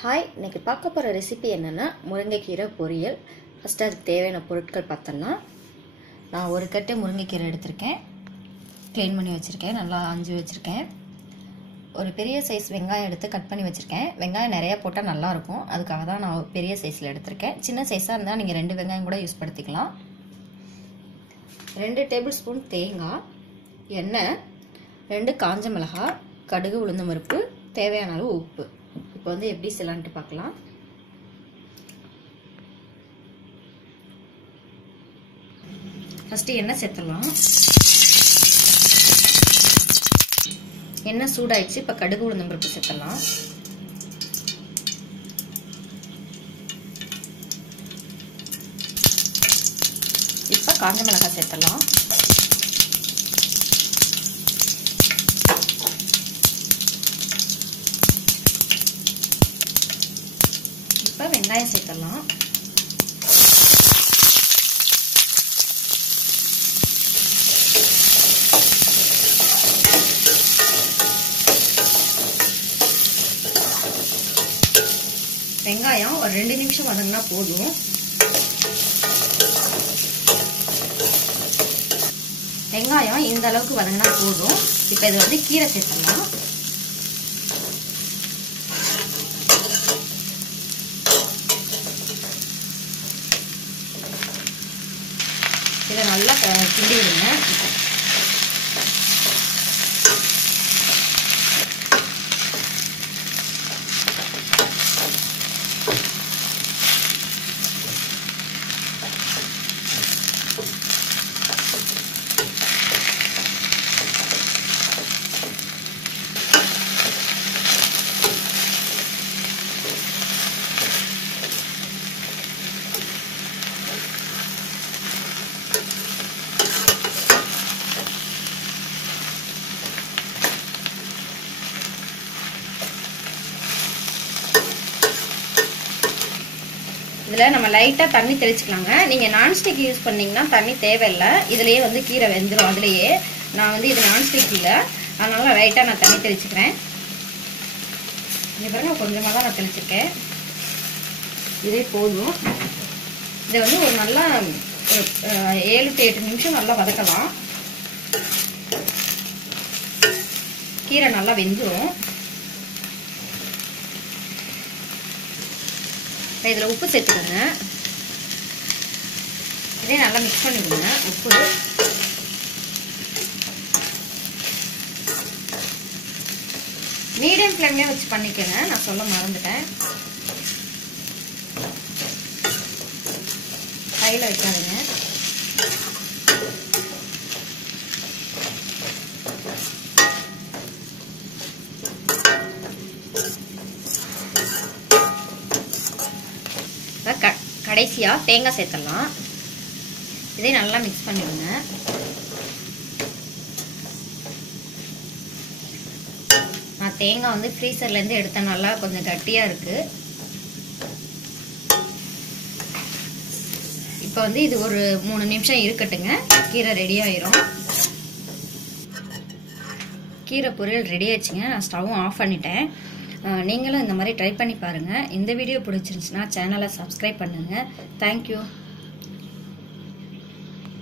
Hi, இன்னைக்கு பார்க்க போகிற ரெசிபி என்னென்னா முருங்கைக்கீரை பொரியல். ஃபஸ்ட்டு அதுக்கு தேவையான பொருட்கள் பார்த்தோம்னா, நான் ஒரு கட்டு முருங்கைக்கீரை எடுத்திருக்கேன், க்ளீன் பண்ணி வச்சுருக்கேன், நல்லா ஆஞ்சு வச்சுருக்கேன். ஒரு பெரிய சைஸ் வெங்காயம் எடுத்து கட் பண்ணி வச்சுருக்கேன். வெங்காயம் நிறையா போட்டால் நல்லாயிருக்கும், அதுக்காக தான் நான் பெரிய சைஸில் எடுத்திருக்கேன். சின்ன சைஸாக இருந்தால் நீங்கள் 2 வெங்காயம் கூட யூஸ் படுத்திக்கலாம். 2 டேபிள் ஸ்பூன் தேங்காய், எண்ணெய், 2 காஞ்ச மிளகாய், கடுகு, உளுந்தம் பருப்பு, தேவையான அளவு உப்பு. இப்போ வந்து எப்படி செய்யலான்ட்டு பார்க்கலாம். ஃபர்ஸ்ட் எண்ணெய் சேர்த்துடலாம். எண்ணெய் சூடாயிடுச்சு. இப்போ கடுகு, உளுந்தம் பருப்பு சேர்த்துடலாம். இப்போ காஞ்ச மிளகாய் சேர்த்துடலாம். இப்போ வெங்காயம் சேர்த்துடலாம். வெங்காயம் ஒரு 2 நிமிஷம் வதங்கினா போதும். வெங்காயம் இந்த அளவுக்கு வதங்கினா போதும். இப்போ இது வந்து கீரை சேர்த்துடலாம். இதை நல்லா கிண்டி விடுங்க. இதில் நம்ம லைட்டாக தண்ணி தெளிச்சுக்கலாங்க. நீங்கள் நான்ஸ்டிக் யூஸ் பண்ணிங்கன்னா தண்ணி தேவையில்லை, இதுலேயே வந்து கீரை வெந்துடும். அதுலேயே நான் வந்து இது நான்ஸ்டிக் இல்லை, அதனால லைட்டாக நான் தண்ணி தெளிச்சுக்கிறேன். இங்கே பாருங்க, கொஞ்சமாக தான் நான் தெளிச்சிருக்கேன். இதே போதும். இதை வந்து ஒரு நல்லா ஒரு 7 to 8 நிமிஷம் நல்லா வதக்கலாம். கீரை நல்லா வெந்துடும். இதில் உப்பு சேர்த்துக்கோங்க. இதே நல்லா மிக்ஸ் பண்ணிவிடுங்க. உப்பு மீடியம் ஃப்ளேம்லேயே வச்சு பண்ணிக்கோங்க, நான் சொல்ல மறந்துட்டேன். கையில் வைக்காதுங்க. கடைசியா தேங்காய் சேர்த்துடலாம். இதே நல்லா மிக்ஸ் பண்ணிடுங்க. நான் தேங்காய் வந்து ஃப்ரீசர்ல இருந்து எடுத்த நல்லா கொஞ்சம் கட்டியா இருக்கு. இப்போ வந்து இது ஒரு 3 நிமிஷம் இருக்கட்டுங்க, கீரை ரெடி ஆயிரும். கீரை பொரியல் ரெடி ஆயிடுச்சுங்க. நான் ஸ்டவ்வும் ஆஃப் பண்ணிட்டேன். நீங்களும் இந்த மாதிரி ட்ரை பண்ணி பாருங்கள். இந்த வீடியோ பிடிச்சிருந்துச்சுன்னா சேனலை சப்ஸ்கிரைப் பண்ணுங்கள். தேங்க்யூ.